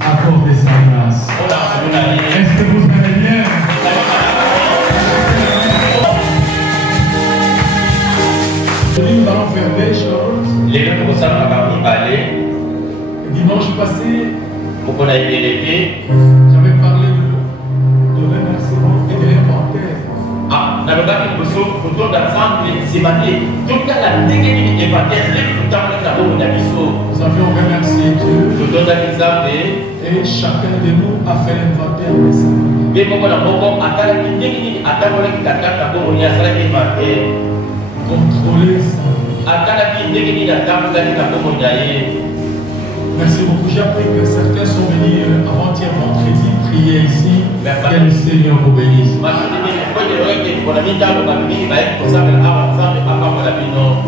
Accordez sa grâce. Est-ce que vous allez bien? Aujourd'hui, nous allons faire des choses. Dimanche passé, j'avais parlé de remerciement et de l'inventaire. Nous avions remercié Dieu et chacun de nous a fait l'inventaire de ça. Contrôler ça. Merci beaucoup. J'ai appris que certains sont venus avant-hier vendredi prier ici. Que le Seigneur vous bénisse.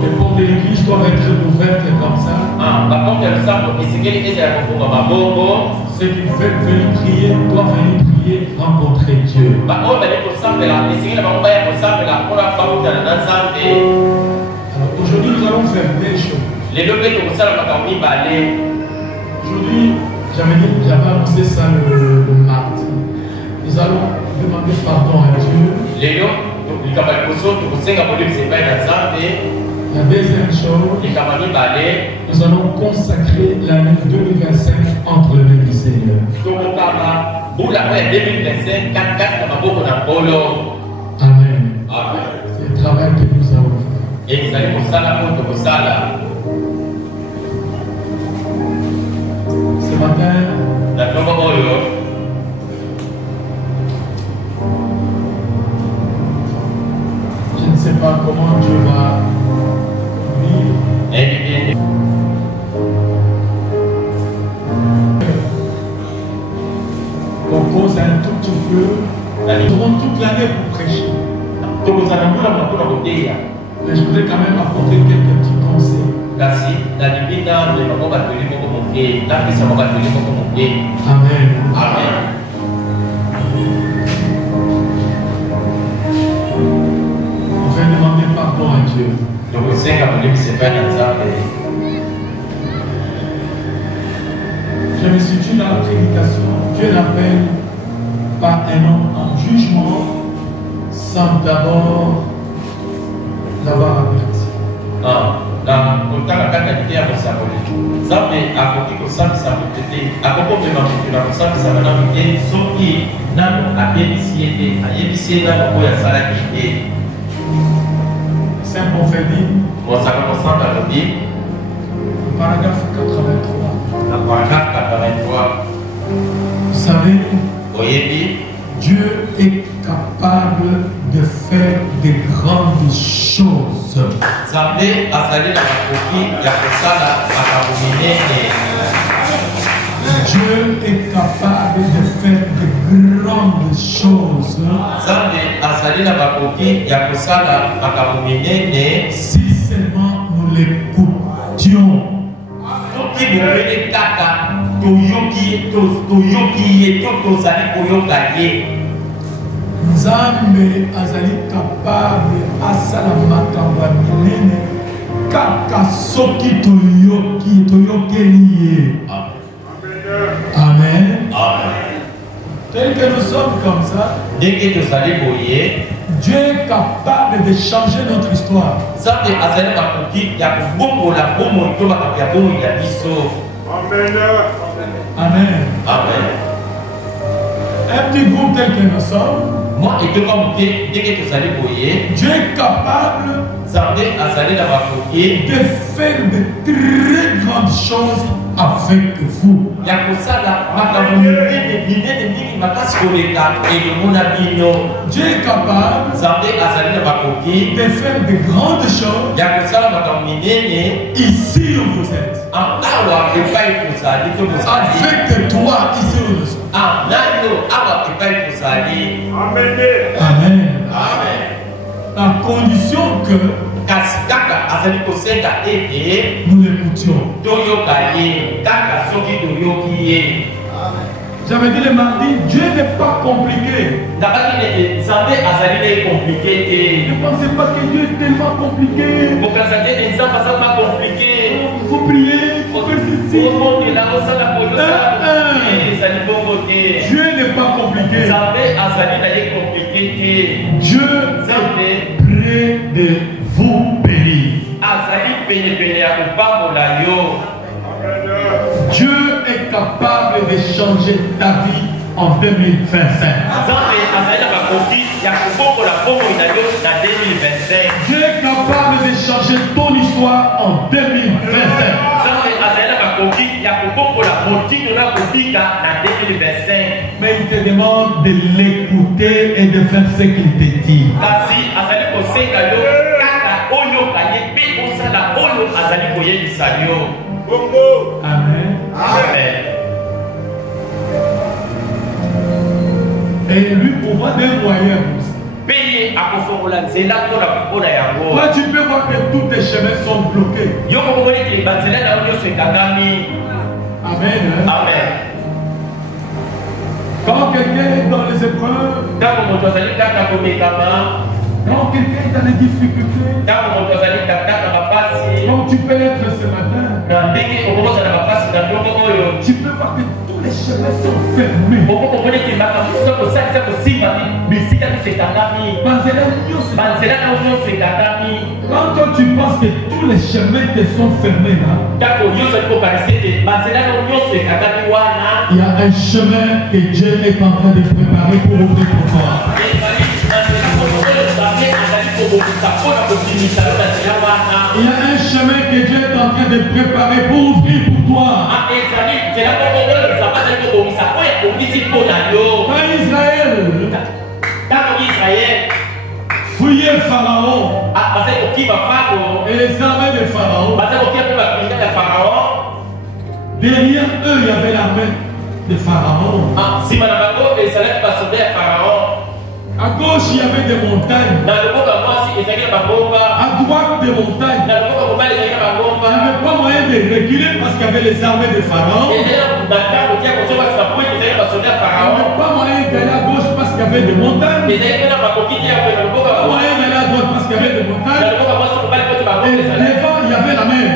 Les portes de l'église doivent être ouvertes comme ça. Ceux qui veulent venir prier doivent venir prier, rencontrer Dieu. Aujourd'hui, nous allons faire des choses. Aujourd'hui, j'avais annoncé ça le mardi. Nous allons demander pardon à Dieu. La deuxième chose, nous allons consacrer l'année 2025 entre les mains du Seigneur. Amen. C'est le travail que nous avons fait. Ce matin, je ne sais pas comment Dieu va vivre. On pose un tout petit peu. Nous aurons toute l'année pour prêcher. Mais je voudrais quand même apporter quelques petits conseils. Amen. On va demander pardon à Dieu. Je me situe dans la prédication. Dieu n'appelle pas un homme en jugement sans d'abord l'avoir averti. C'est un prophète dit, paragraphe 83. Vous savez, Dieu est capable de faire de grandes choses. Dieu est capable de faire de grandes choses. Si seulement nous l'écoutions. Nzambe azali capable asala makambo minene kaka soki toyokeli ye. Amen. Tel que nous sommes comme ça, Dieu est capable de changer notre histoire. Amen. Un petit groupe tel que nous sommes, Dieu est capable de faire de très grandes choses avec vous. Dieu est capable de faire de grandes choses ici où vous êtes. Avec toi ici où nous sommes. Amen. La condition que nous l'écoutions. J'avais dit le mardi, Dieu n'est pas compliqué. Ne pensez pas que Dieu est tellement compliqué. faut prier, il faut faire ceci. Dieu n'est pas compliqué. Dieu est près de vous bénir. Dieu est capable de changer ta vie en 2025. Dieu est capable de changer ton histoire en 2025. Mais il te demande de l'écouter et de faire ce qu'il te dit. Amen. Amen. Et lui pourvoit des moyens. Toi, tu peux voir que tous tes chemins sont bloqués. Amen. Amen. Quand quelqu'un est dans les épreuves, quand quelqu'un est dans les difficultés, quand tu peux être ce matin, tu peux voir que tous les chemins sont fermés. Quand toi tu penses que tous les chemins te sont fermés, il y a un chemin que Dieu est en train de préparer pour ouvrir pour toi. Il y a un chemin que Dieu est en train de préparer pour ouvrir pour toi. Quand Israël fouillait Pharaon et les armées de Pharaon, derrière eux il y avait l'armée de Pharaon. À gauche il y avait des montagnes. À droite des montagnes. Il n'y avait pas moyen de reculer parce qu'il y avait les armées de Pharaon. Il n'y avait pas moyen d'aller à gauche parce qu'il y avait des montagnes. Il n'y avait pas moyen d'aller à droite parce qu'il y avait des montagnes. Et devant il y avait la mer.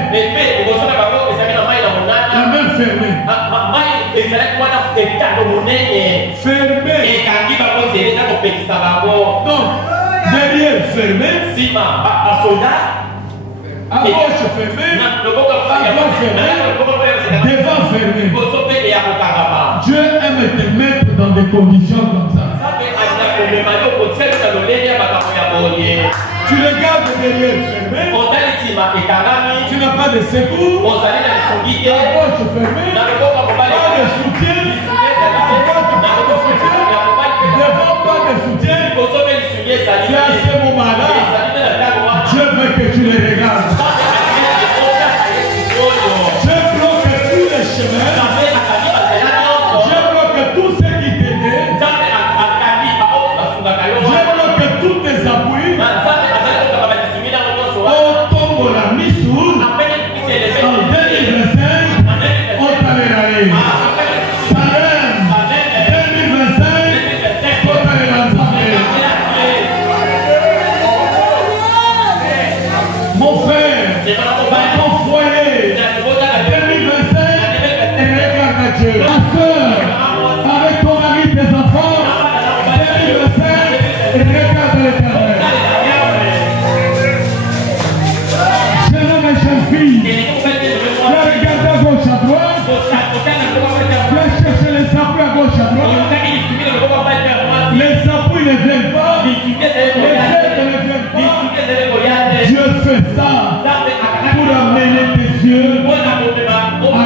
La mer fermée. Fermée. Donc, derrière fermé, à gauche fermé, à droite fermé, devant fermé. Dieu aime te mettre dans des conditions comme ça. Tu regardes derrière fermé, tu n'as pas de secours, à gauche fermé, pas de soutien, devant pas de soutien. C'est à ce moment-là, Dieu veut que tu les regardes. Je bloque tous les chemins. Je bloque tout ce qui t'aidait. Je bloque tous tes appuis. On tombe la missoule. En 2025, on t'allait. Salem, 2025, on t'allait. Mon frère, ton foyer, 2025, regarde à Dieu. Ma soeur, avec ton mari, tes enfants, 2025, regarde l'Éternel. Jeune homme et jeune fille, regarde à gauche, à droite, viens chercher les appuis à gauche, à droite. Les appuis ne viennent pas, les aides ne viennent pas. Dieu fait ça pour amener tes yeux à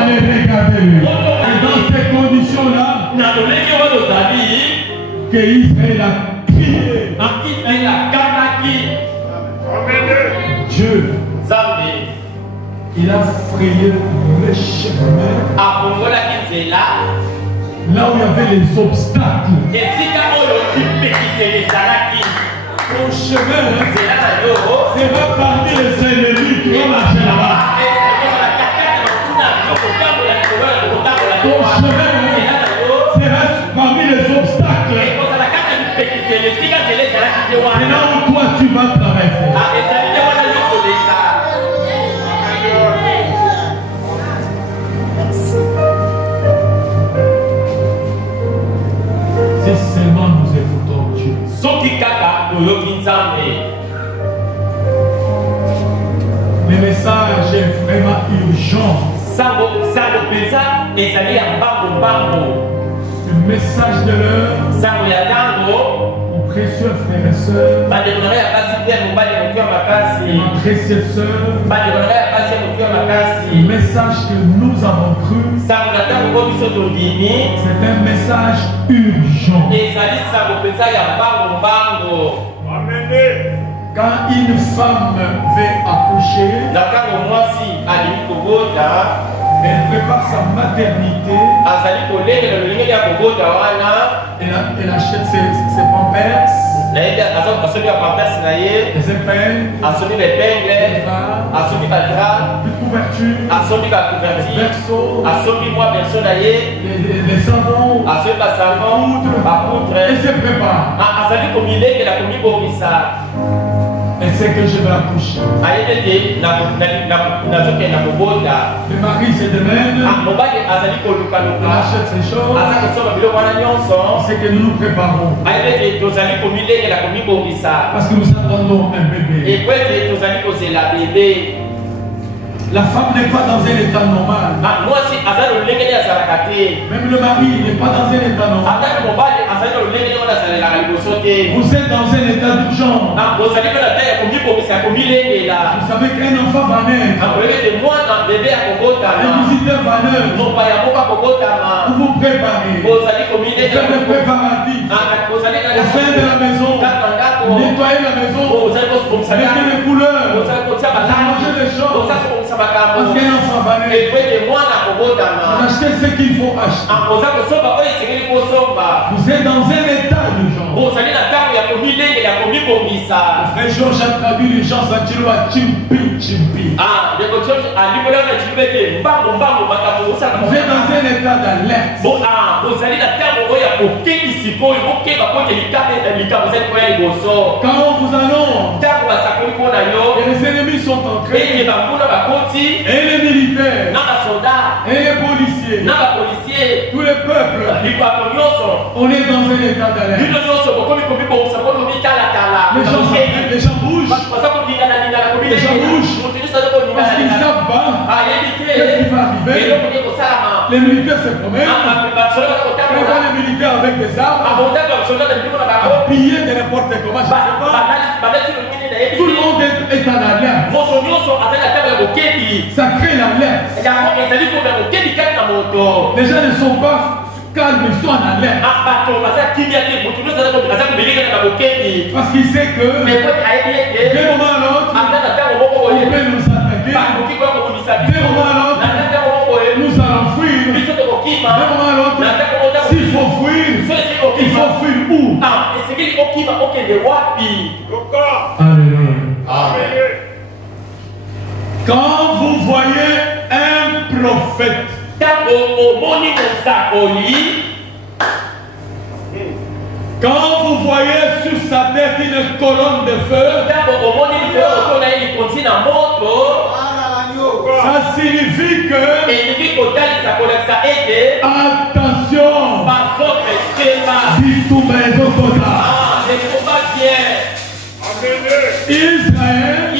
les regarder. Et dans ces conditions-là, que Israël a crié. Dieu, il a frayé le chemin là où il y avait les obstacles. Ton chemin sera parmi les ennemis qui vont marcher là-bas. Ton chemin sera parmi les obstacles. C'est là où toi tu vas traverser. message est vraiment urgent. Le message de l'heure, mon précieux frère et soeur, ma précieuse sœur, le message que nous avons cru, c'est un message urgent. Quand une femme veut accoucher, elle prépare sa maternité, elle achète ses pampers, les épingles, plus de couverture, berceau, les savons, elle se prépare. Elle sait que je vais accoucher. Le mari se demande, il achète ses choses, c'est que nous nous préparons. Parce que nous attendons un bébé. La femme n'est pas dans un état normal. Même le mari n'est pas dans un état normal. Vous êtes dans un état d'urgence. Vous savez qu'un enfant va naître. Un visiteur va naître. Vous vous préparez. Vous faites des préparatifs. Au sein de la maison. Nettoyez la maison. Mettez les couleurs. Changez les choses. Parce qu'un enfant va naître. Achetez ce qu'il faut acheter. Vous êtes dans un état d'urgence. Le frère Georges a traduit l'urgence à Chiloa Chimpi Chimpi. Vous êtes dans un état d'alerte. Quand on vous annonce et les ennemis sont entrés, et les militaires, et les policiers, tous les peuples, on est dans un état d'alerte. Les gens bougent. Les gens bougent. Parce qu'ils ne savent pas qu'est-ce qui va arriver. Les militaires se promènent. On voit les militaires avec des armes, habillés de n'importe comment, je ne sais pas. Tout le monde est en alerte. Ça crée l'alerte. Les gens ne sont pas calmes, ils sont en alerte. Parce qu'il sait que d'un moment à l'autre, on peut nous attaquer. D'un moment à l'autre, nous allons fuir. D'un moment à l'autre, s'il faut fuir, il faut fuir où? Alléluia. Quand vous voyez un prophète, quand vous voyez sur sa tête une colonne de feu, ça signifie que attention, Israël,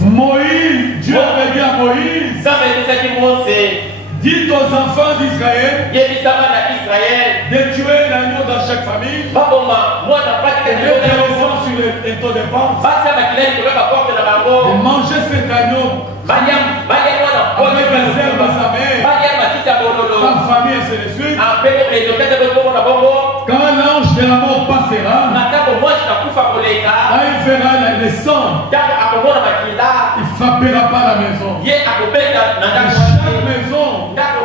Moïse, Dieu avait dit à Moïse, dites aux enfants d'Israël de tuer l'agneau dans chaque famille, de mettre les sang sur les taux de pente, de manger cet agneau avec les herbes de sa mère, la famille, ainsi de suite. Quand l'ange de la mort passera, il verra le sang, il ne frappera pas la maison. Chaque maison, là où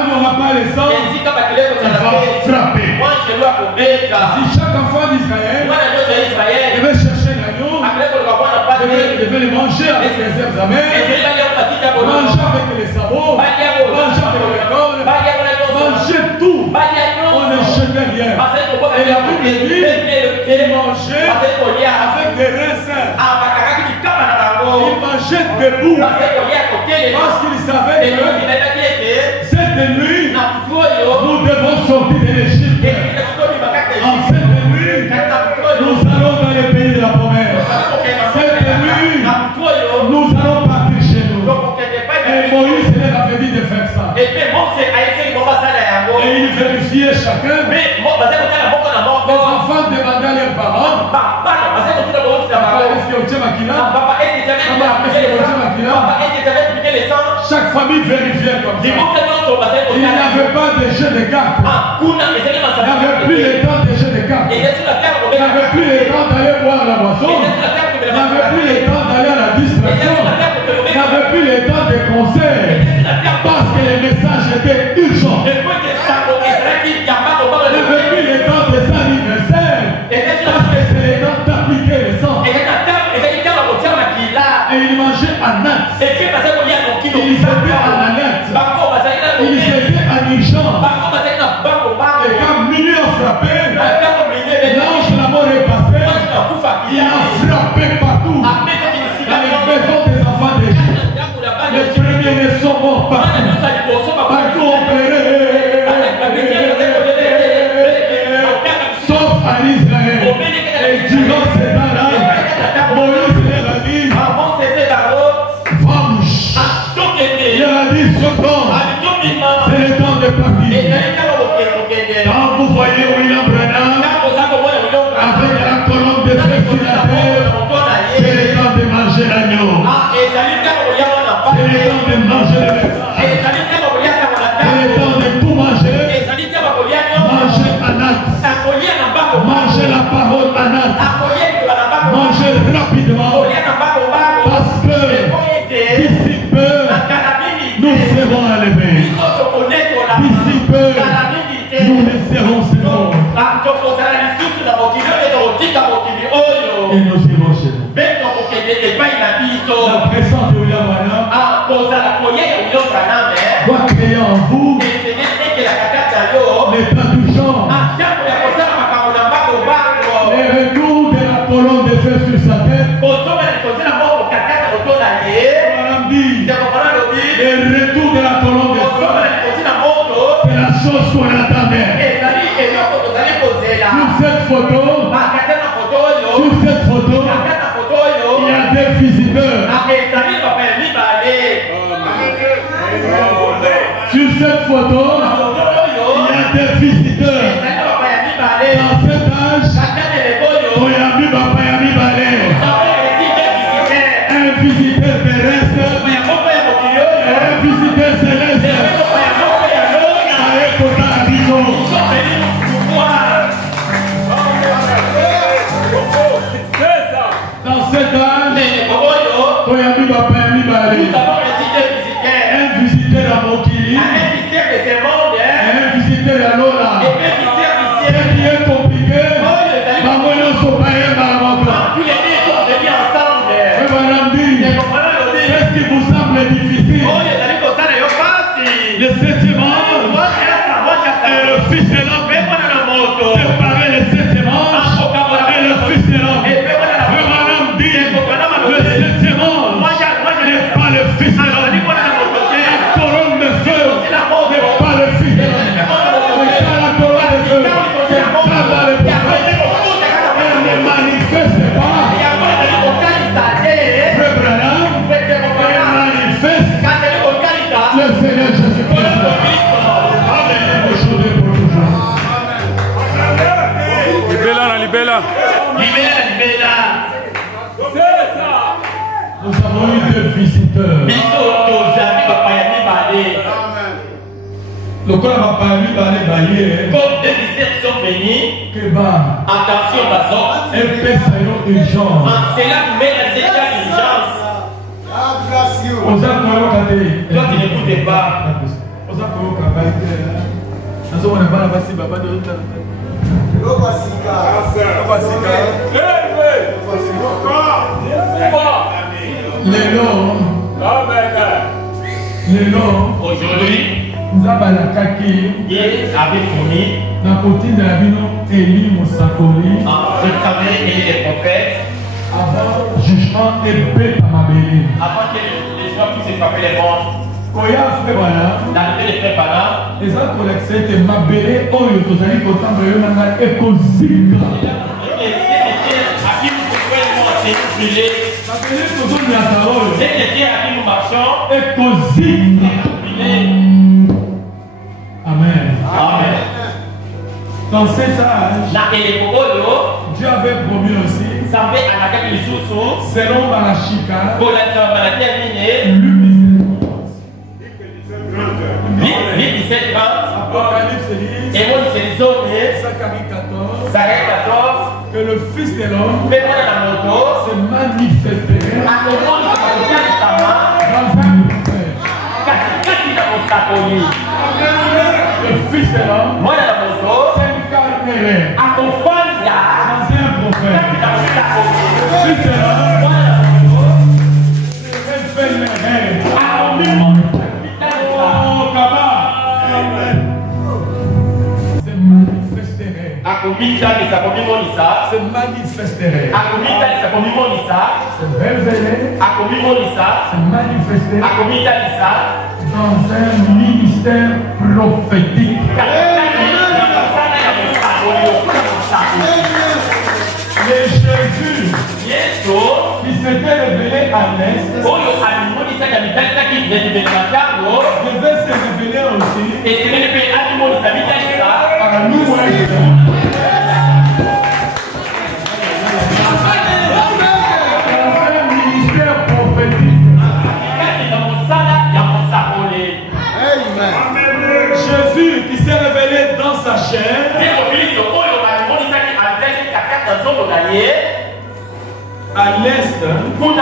il n'y aura pas le sang, il va frapper. Si chaque enfant d'Israël devait chercher l'agneau, devait le manger avec les herbes amères, manger avec les sabots, manger avec les cordes, manger tout. On ne jetait rien. Et la Bible dit qu'il mangeait avec des raisins. Il mangeait debout parce qu'il savait que cette nuit, nous devons sortir de l'Égypte. En cette nuit, nous allons dans le pays de la promesse. Et il vérifiait chacun. Les enfants demandaient à leurs parents. Papa, est-ce que tu as chaque famille vérifiait comme ça. Il n'y avait pas de jeu de cartes. Il n'y avait plus le temps de jeu de cartes. Il n'y avait plus le temps d'aller boire la boisson. Il n'y avait plus le temps d'aller à la distraction. Il n'y avait plus le temps de conseils. Parce que les messages étaient urgents. Il n'y avait plus le temps des anniversaires. Parce que c'est le temps d'appliquer le sang. Et il mangeait à Nantes. Ils étaient en alerte. Ils étaient en urgence. Et quand minuit a frappé, l'ange de la mort est passé. Il a frappé partout. Dans les maisons des enfants d'Égypte. Les premiers-nés sont morts partout. Partout on pleurait. Sauf à Israël. Et durant ces temps-là, Moïse leur a dit, il a dit, sortons. C'est le temps de partir. Quand vous voyez William Branham avec la colonne de feu sur la terre, c'est le temps de manger l'agneau. C'est le temps de manger le message. C'est le temps de tout manger. Manger Anat. Manger la parole Anat. Manger rapidement. Parce que d'ici peu, nous serons élevés. D'ici peu, nous laisserons ce monde. Et nous irons chez nous. La présence de William Branham doit créer en vous l'état d'urgence. Le retour de la colonne de feu sur sa tête. Madame dit, le retour de la colonne de feu, c'est la chose qu'on attendait. Sur cette photo, il y a des visiteurs. Sur cette photo, il y a des visiteurs. Dans cet âge, Toyami Bapayami Balé. Un visiteur terrestre, un visiteur céleste. Dans cet âge, Toyami Bapayami Balé. Un visiteur à Mokili. Un visiteur à Lola. Ce qui est compliqué, qu'est-ce qui vous semble difficile? Le septième ange et le fils de l'homme. Séparer le septième ange et le fils de l'homme. Madame dit, le septième ange n'est pas le fils de l'homme. La colonne de feu n'est pas le fils de l'homme. La colonne de feu n'est pas dans le prophète. Elle ne manifeste pas. Frère Branham, elle manifeste le Seigneur Jésus-Christ. Amen. Aujourd'hui pour toujours. Libella. C'est ça. Nous avons eu deux visiteurs. Le corps va parler bailler. Comme des visiteurs sont venus, Que bah. attention, garçon. Un peu ça urgence. C'est là que met les états d'urgence. Aux accords Toi, tu n'écoutes pas. Aux accords nous sommes là bas si baba de l'autre. Les noms. Aujourd'hui, nous avons la kaki. hier avait promis. La poutine de la vino Eli Moussakoli. Je travaillais et les prophètes. Avant jugement et bête à ma belle. Avant que les gens puissent frapper les morts. Koya frère voilà. L'arrivée des frères Bala. Les autres collègues c'était ma belle. Oh yo tous allez content de yo nanga écosika. Ma belle nous donne la parole. Écosika. Amen. Amen. Dans cet âge, Dieu avait promis aussi, selon Malachika, Apocalypse 10, Zacharie 14, que le Fils de l'homme se manifesterait dans un prophète. Le Fils de l'homme s'incarnerait dans un prophète. Le Fils de l'homme se révélerait se manifesterait, se révéler, se manifester dans un ministère prophétique. Et Jésus qui s'était révélé à l'Est devait se révéler aussi à l'Ouest. Jésus qui s'est révélé dans sa chair à l'Est comme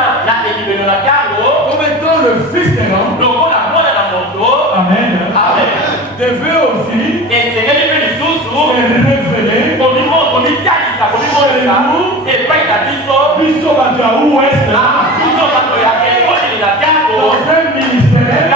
étant le Fils de l'homme. Amen. Devait aussi se révéler dans un ministère.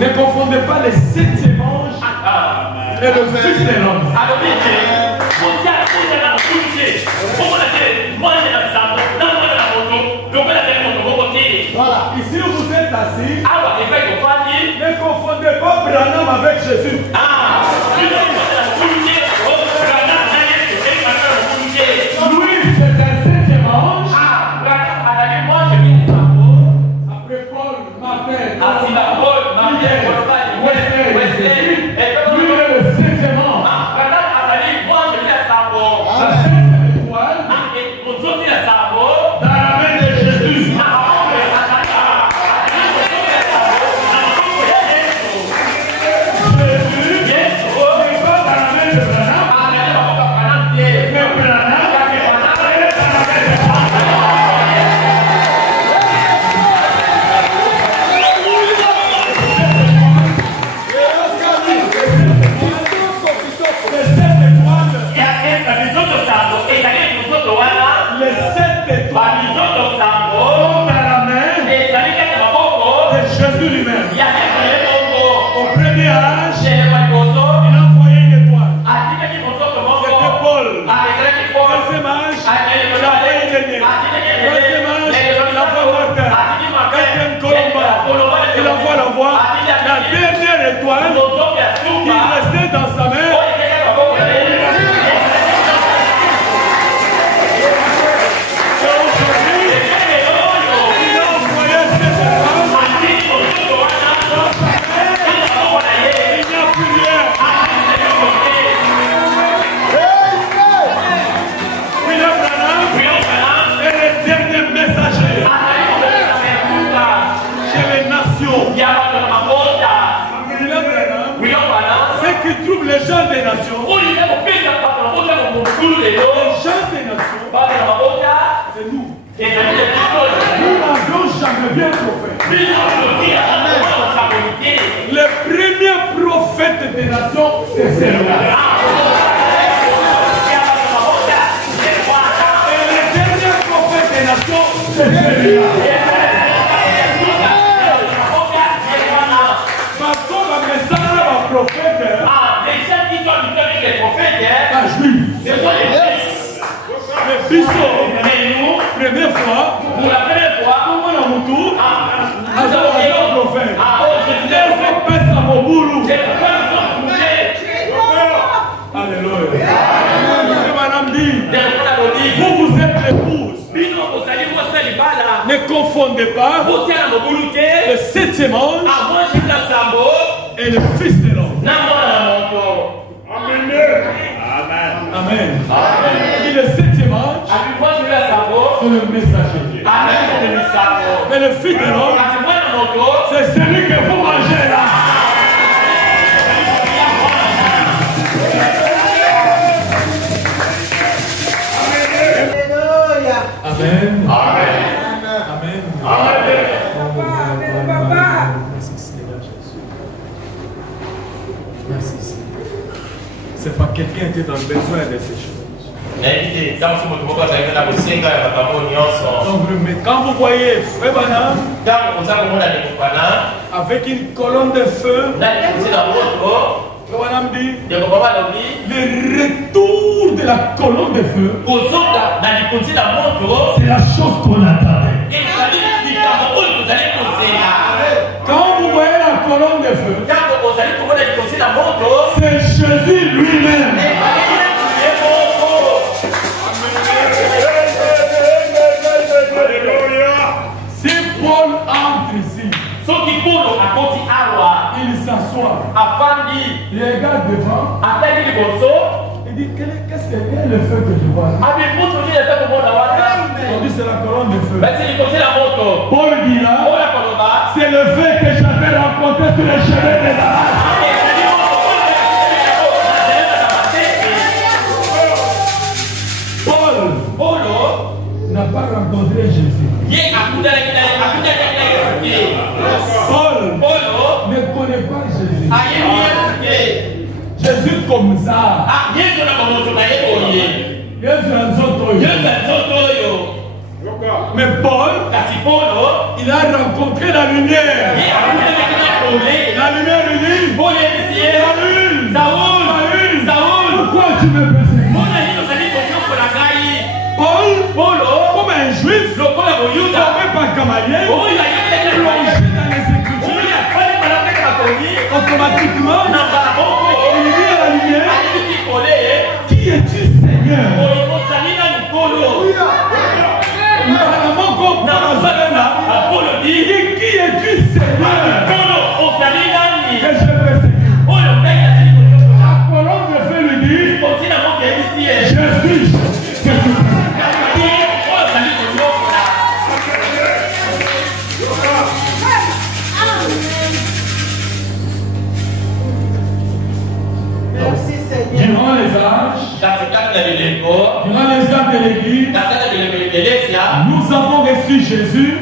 Ne confondez pas les 7 anges et le Fils de l'homme. Voilà, ici vous êtes assis. Ne confondez pas Branham avec Jésus. Lui, c'est un 7e ange. Après Paul, Martin, qui restait dans sa main. Chez les nations. les gens des nations. Les gens des nations. C'est nous. Nous n'avons jamais vu un prophète. Le premier prophète des nations, c'est celui-là. Et le dernier prophète des nations, c'est celui-là. Les gens qui sont habitués des prophètes, pas juif. ce sont les Mais Bissot, première fois, pour la première fois, comment on a mon tour, à un prophète. c'est Alléluia. Madame dit, vous êtes l'épouse. Ne confondez pas le septième ange et le fils de l'homme. Amen. Amen. Et le septième ange, c'est le messager. Mais le fils de l'homme, c'est celui que vous mangez là. Amen. Amen. Amen. Amen. Merci Seigneur Jésus. Merci Seigneur. C'est pas quelqu'un qui est dans le besoin de ces choses. Donc, quand vous voyez Frère Branham avec une colonne de feu, Frère Branham dit le retour de la colonne de feu, c'est la chose qu'on attendait. Quand vous voyez la colonne de feu, c'est Jésus lui-même. Si Paul entre ici, il s'assoit, il regarde devant, il dit qu'est-ce que est le feu que je vois là? On dit c'est la colonne de feu. Paul dit là, c'est le feu que j'avais rencontré sur les chemins des Arabes. Paul n'a pas rencontré Jésus. Paul ne connaît pas Jésus. Jésus comme ça. Jésus mais Paul, il a rencontré la lumière. La lumière lui dit, Saül, pourquoi tu me persécutes? Paul, comme un juif, formé par Gamaliel, plongé dans les Écritures, automatiquement, il dit à la lumière, qui es-tu Seigneur? Il dit, qui es-tu Seigneur? Que je persécute. La colonne de feu lui dit, je suis Jésus. Durant les âges, durant les âges de l'Église, nous avons reçu Jésus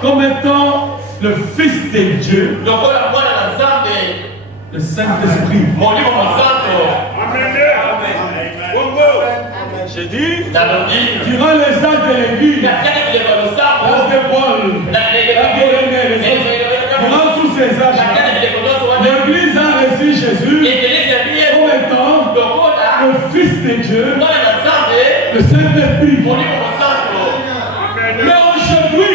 comme étant le Fils de Dieu, le Saint-Esprit. J'ai dit, durant les âges de l'Église, l'âge de Paul, durant tous ces âges, l'Église a reçu Jésus comme étant le Fils de Dieu, le Saint-Esprit. Mais aujourd'hui,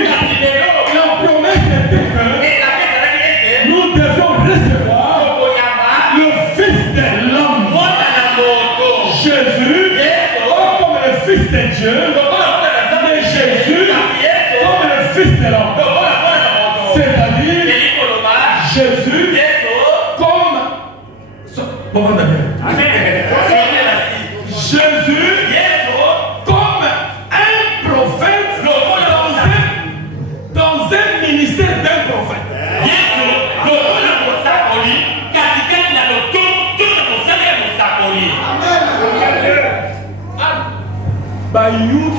la promesse était que nous devons recevoir le Fils de l'homme, Jésus, comme le Fils de Dieu, mais Jésus comme le Fils de l'homme. C'est-à-dire Jésus comme Jésus comme un prophète dans un ministère d'un prophète.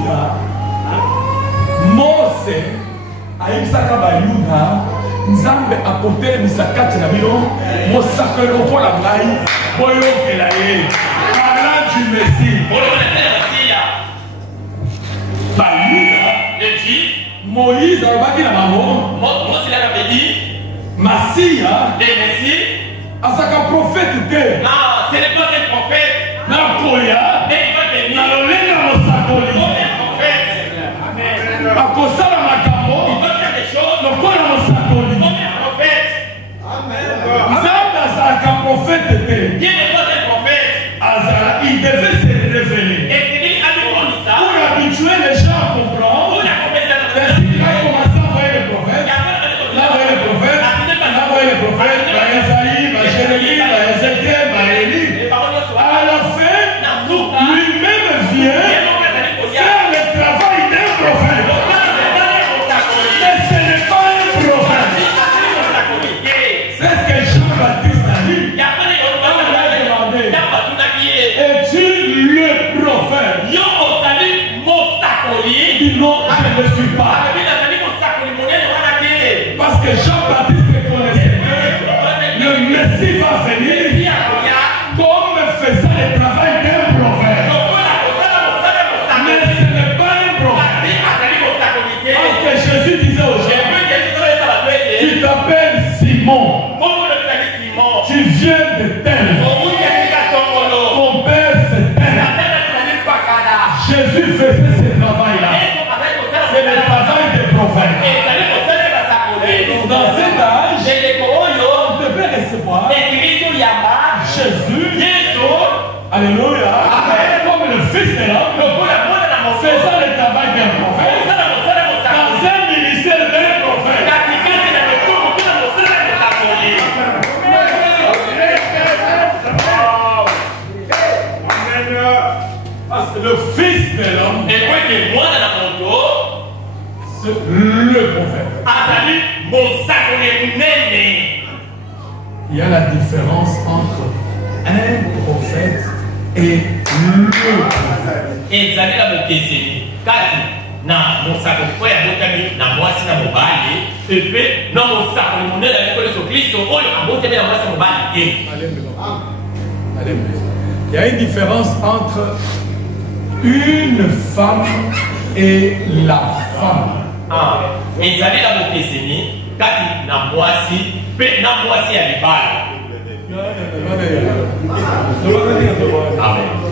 bayuda Mose ayebisaka bayuda nzambe akotelemisa kati na bino mosakoli lokola ngai boyokela ye parlant du Messie bayuda Moïse alobaki na bango Masiya azaka prophète te nakoya na lolenge ya mosakoli akosala makambo lokola mosakoli nzambe azalaka prophète te il devait se révéler pour habituer les gens à comprendre. Il a commencé à envoyer les prophètes, il a envoyé les prophètes, il a envoyé les prophètes, Esaïe, Jérémie, Ézéchiel, Élie. À la fin, lui-même vient faire le travail d'un prophète. Mais ce n'est pas un prophète. C'est ce que Jean-Baptiste a dit. Il a demandé, es-tu le prophète? Il dit non, je ne suis pas. Parce que Jean-Baptiste reconnaissait que le Messie va venir comme faisant le travail d'un prophète. Mais ce n'est pas un prophète. Parce que Jésus disait aux gens, tu t'appelles Simon. Tu viens de terre. Ton père c'est terre. Jésus faisait ce travail-là. C'est le travail des prophètes. Dans cet âge, on devait recevoir Jésus, alléluia, comme le Fils de l'homme, faisant le travail d'un prophète, dans un ministère d'un prophète. Parce que le Fils de l'homme, c'est le prophète. Il y a la différence entre un prophète et le prophète. Il y a une différence entre une femme et la femme.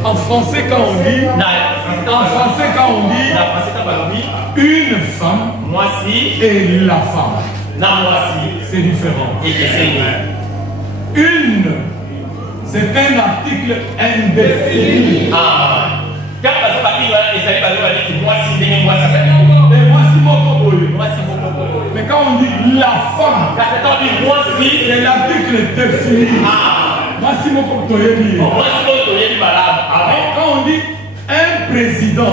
En français quand on dit une femme et la femme, c'est différent. Une, c'est un article indéfini. Mais quand on dit la femme, c'est l'article défini. Quand on dit un président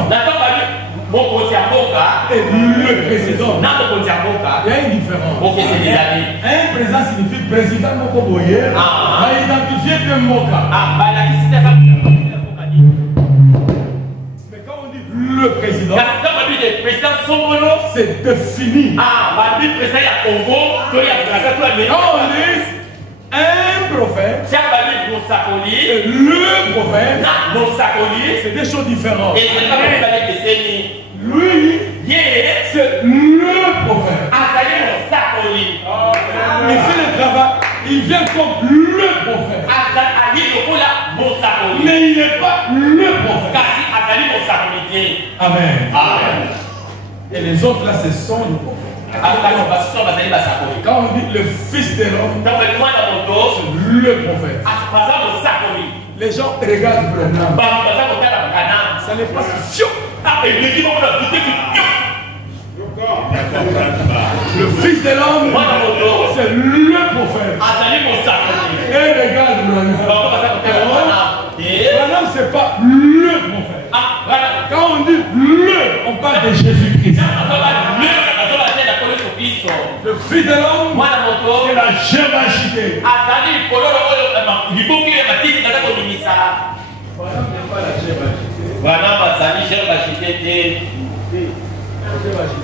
et le président, il y a une différence. Un président signifie président Mokoboye, va identifier que Moka. Mais quand on dit le président, c'est défini. Quand on dit un prophète et le prophète, c'est des choses différentes. Lui, c'est le prophète. Il fait le travail, il vient comme le prophète. Mais il n'est pas le prophète. Amen. Et les autres là, ce sont les prophètes. Quand on dit le Fils de l'homme, c'est le prophète. Les gens regardent Branham. Ça n'est pas si. Le Fils de l'homme, c'est le prophète. Et regarde Branham. Branham, c'est pas le prophète. Quand on dit le, on parle de Jésus-Christ. Le Fils de l'homme, c'est la gévachité. Branham n'est pas la gévachité. Bana Bazali, j'ai agité.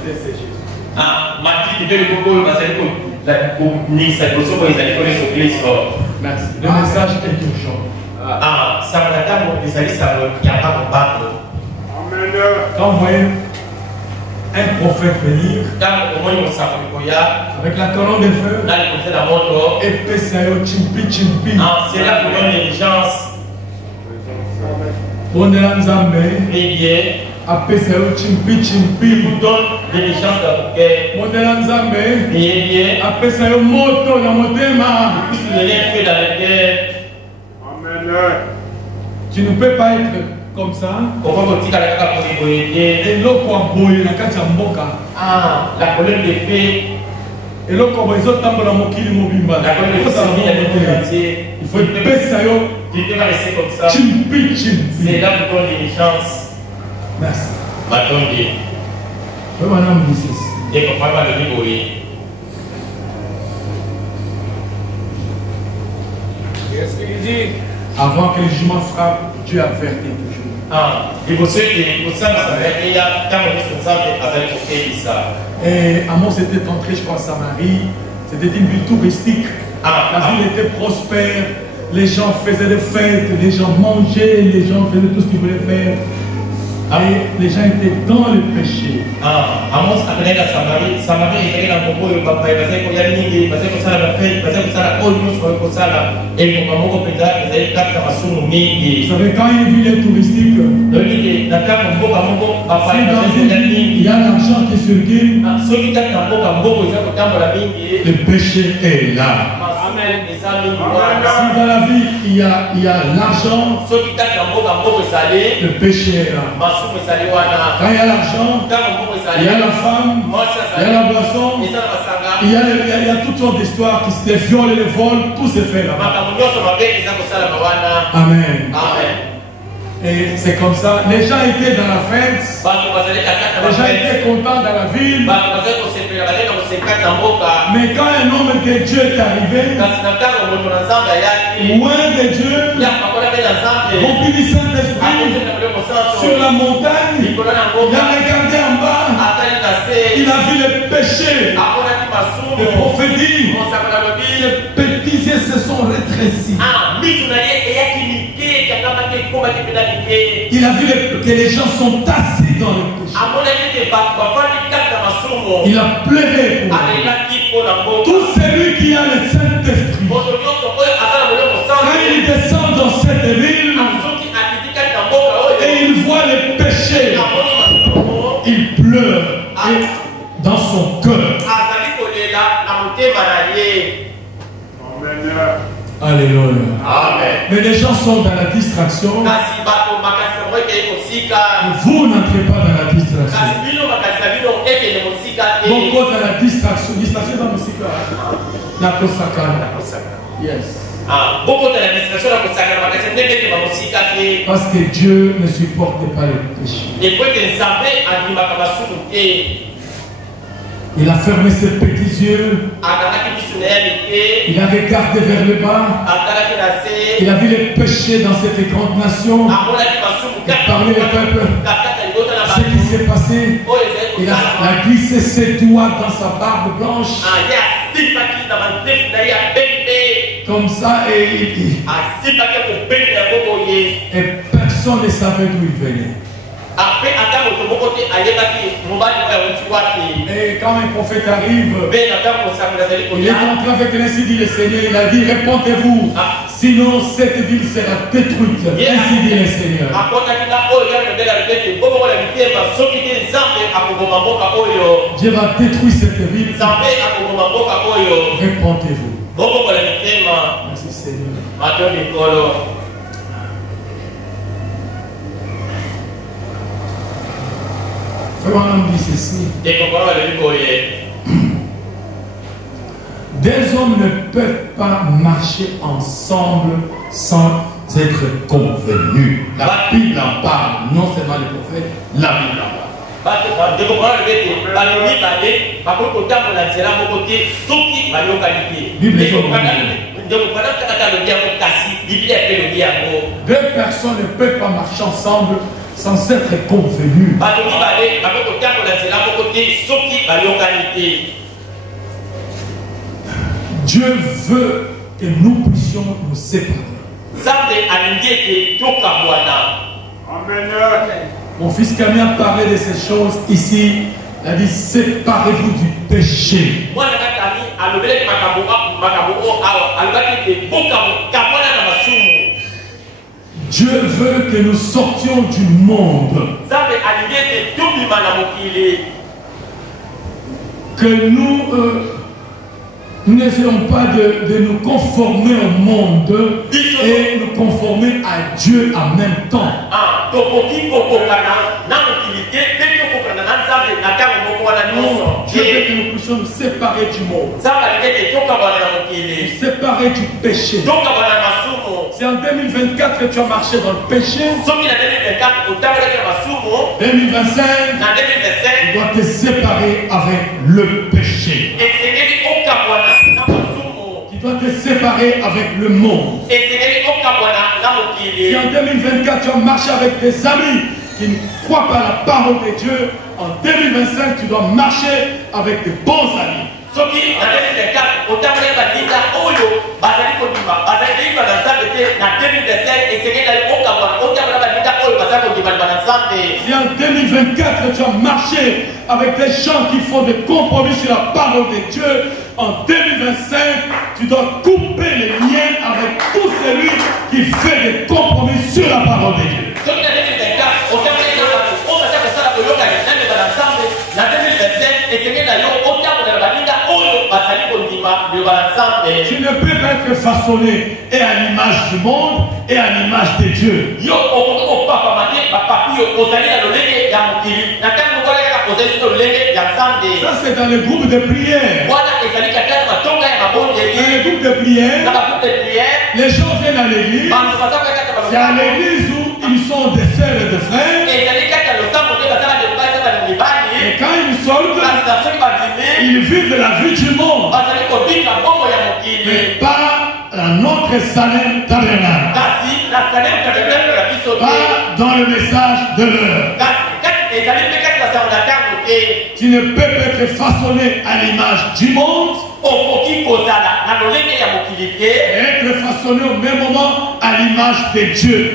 c'est Jésus. Ah, Mathieu, tu peux le Gogo, Bazali, pour Nix, pour ce qu'ils allaient connaître au Christ. Merci. Le message est urgent. Ah, ça m'a dit, mon Bazali, ça me a pas de battre. Amen. Quand vous voyez un prophète venir avec la colonne de feu et Pesayo chimpi chimpi. C'est là pour donner diligence. Pour ne l'enzambe. A Pesayo chimpi chimpi. Pour donner diligence dans le cœur. Pour ne l'enzambe. A Pesayo moto na motema. Puisque le lien fait dans le cœur. Amen. Tu ne peux pas être comme ça. Et l'eau boye na kati ya mboka. Ah, la colonne de feu. Et l'eau comme ils ont tambola mokili mobimba. La colonne de feu, il faut pesa yo. Tu peux pas rester comme ça. Chimpi chimpi. C'est là pour donner diligence. Merci. Attendez. Oui, madame dit ceci. Et qu'on ne parle pas de lui, oui. Qu'est-ce qu'il dit? Avant que le jugement frappe, Dieu avertit toujours. Ah, il faut se dire, il faut savoir, il y a tant de responsables avec ça. Et Amos était entré, je crois, à Samarie. C'était une ville touristique. La ville était prospère. Les gens faisaient des fêtes, les gens mangeaient, les gens faisaient tout ce qu'ils voulaient faire. Et les gens étaient dans le péché. Amos après la Samarie, Samarie était dans le Congo, il papa, il faisait qu'il y a une il faisait que ça la fête, il faisait que ça la haute, nous sommes comme ça là. Et mon maman, comme ça, ils avaient quatre maçons mingi. Vous savez, quand une ville est touristique, dans il y a l'argent qui circule. Le péché est là. Si dans la vie il y a l'argent, le péché est là. Quand il y a l'argent, il y a la femme, il y a la boisson, il y a toutes sortes d'histoires qui se violent et les vols, tout se fait là. Amen. Et c'est comme ça, les gens étaient dans la fête, les gens étaient contents dans la ville. Mais quand un homme de Dieu est arrivé, loin de Dieu, rempli du Saint-Esprit, sur la montagne, il a regardé en bas, il a vu le péché. Le prophète dit, ces petits yeux se sont rétrécis. Il a vu que les gens sont assis dans le péché. Il a pleuré pour eux. Tout celui qui a le Saint-Esprit, quand il descend dans cette ville et il voit le péché, il pleure dans son cœur. Alléluia. Amen. Mais les gens sont dans la distraction. Vous n'entrez pas dans la distraction. Beaucoup dans la distraction. Distraction dans le cycle. La Kosakana. Yes. Parce que Dieu ne supporte pas le péché. Il a fermé ses petits yeux. Il a regardé vers le bas. Il a vu les péchés dans cette grande nation. Parmi les peuples. Ce qui s'est passé, il a glissé ses doigts dans sa barbe blanche. Comme ça, et personne ne savait d'où il venait. Et quand un prophète arrive, il est entré avec ainsi dit le Seigneur, il a dit répondez-vous, sinon cette ville sera détruite, ainsi dit le Seigneur. Dieu va détruire cette ville, répondez-vous. Merci Seigneur. Frère, on dit ceci. Deux hommes ne peuvent pas marcher ensemble sans être convenus. La Bible en parle, non seulement les prophètes, la Bible en parle. Deux personnes ne peuvent pas marcher ensemble sans être convenu. Dieu veut que nous puissions nous séparer. Amen. Mon fils Camille a parlé de ces choses ici. Il a dit séparez-vous du péché. Dieu veut que nous sortions du monde. Que nous n'essayons pas de nous conformer au monde et nous conformer à Dieu en même temps. Dieu veut que nous puissions nous séparer du monde, nous séparer du péché. Si en 2024 tu as marché dans le péché, 2025, tu dois te séparer avec le péché. Tu dois te séparer avec le monde. Si en 2024 tu as marché avec des amis qui ne croient pas à la parole de Dieu, en 2025 tu dois marcher avec de bons amis. Si en 2024 tu as marché avec des gens qui font des compromis sur la parole de Dieu, en 2025 tu dois couper les liens avec tout celui qui fait des compromis sur la parole de Dieu. Tu ne peux pas être façonné et à l'image du monde et à l'image de Dieu. Ça c'est dans les groupes de prière. Dans les groupes de prière, les gens viennent à l'église. C'est à l'église où ils sont des sœurs et des frères. Et quand ils sortent, ils vivent la vie du monde. Mais pas notre Salem Tabernacle. Pas dans le message de l'heure. Tu ne peux pas être façonné à l'image du monde et être façonné au même moment à l'image de Dieu.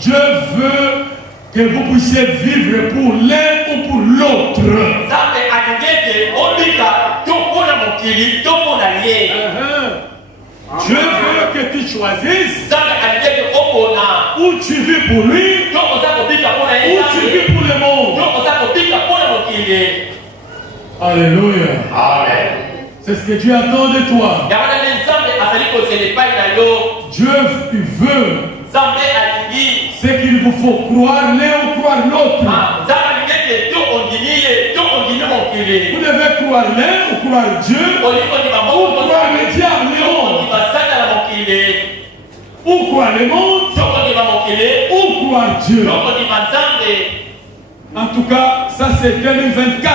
Dieu veut que vous puissiez vivre pour l'un ou pour l'autre. Dieu veut que tu choisisses où tu vis pour lui ou tu vis pour le monde. Alléluia. Amen. C'est ce que Dieu attend de toi. Dieu veut ce qu'il vous faut croire l'un ou croire l'autre. Vous devez croire l'un ou croire Dieu ou croire le diable, le monde. Ou croire le monde ou croire Dieu. En tout cas, ça c'est 2024.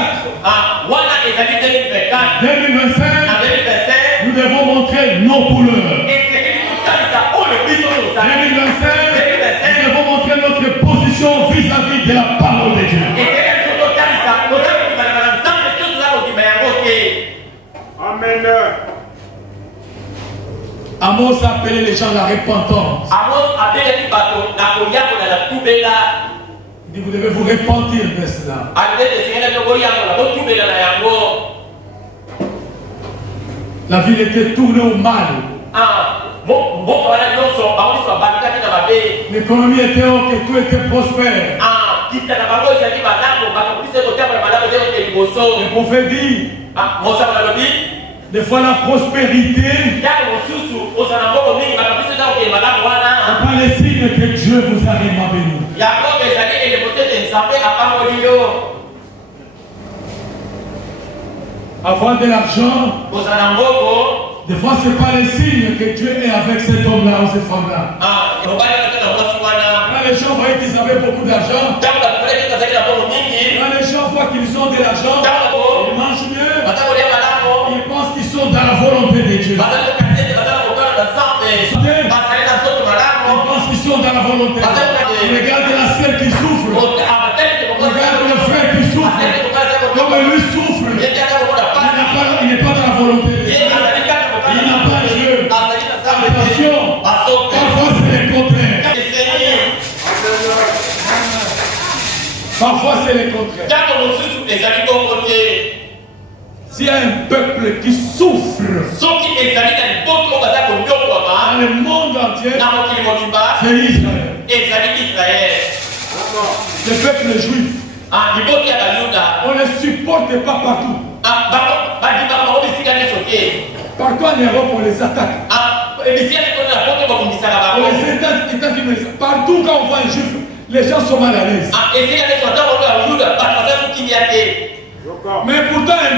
2025, nous devons montrer nos couleurs. 2025, nous devons montrer notre position vis-à-vis de la parole de Dieu. Amen. Amos a appelé les gens à la repentance. Il dit, vous devez vous repentir de cela. La ville était tournée au mal. L'économie était haute et tout était prospère. Le prophète dit, des fois la prospérité, c'est pas les signes que Dieu vous a vraiment béni. Avoir de l'argent, des fois c'est pas les signes que Dieu est avec cet homme-là ou cette femme-là. Quand les gens voient qu'ils avaient beaucoup d'argent, quand les gens voient qu'ils ont de l'argent, ils mangent mieux, ils pensent qu'ils sont dans la volonté de Dieu. Ils pensent qu'ils sont volonté. Regarde la sœur qui souffre. Regarde le frère qui souffre. Comme lui souffre. Il n'est pas dans la volonté. Il n'a pas Dieu. Attention. Parfois c'est le contraire. Parfois c'est le contraire. S'il y a un peuple qui souffre dans le monde entier, c'est Israël. Le peuple juif, on ne le supporte pas partout. Partout en Europe, on les attaque. Les États-Unis, partout quand on voit un juif, les gens sont mal à l'aise. Mais pourtant, un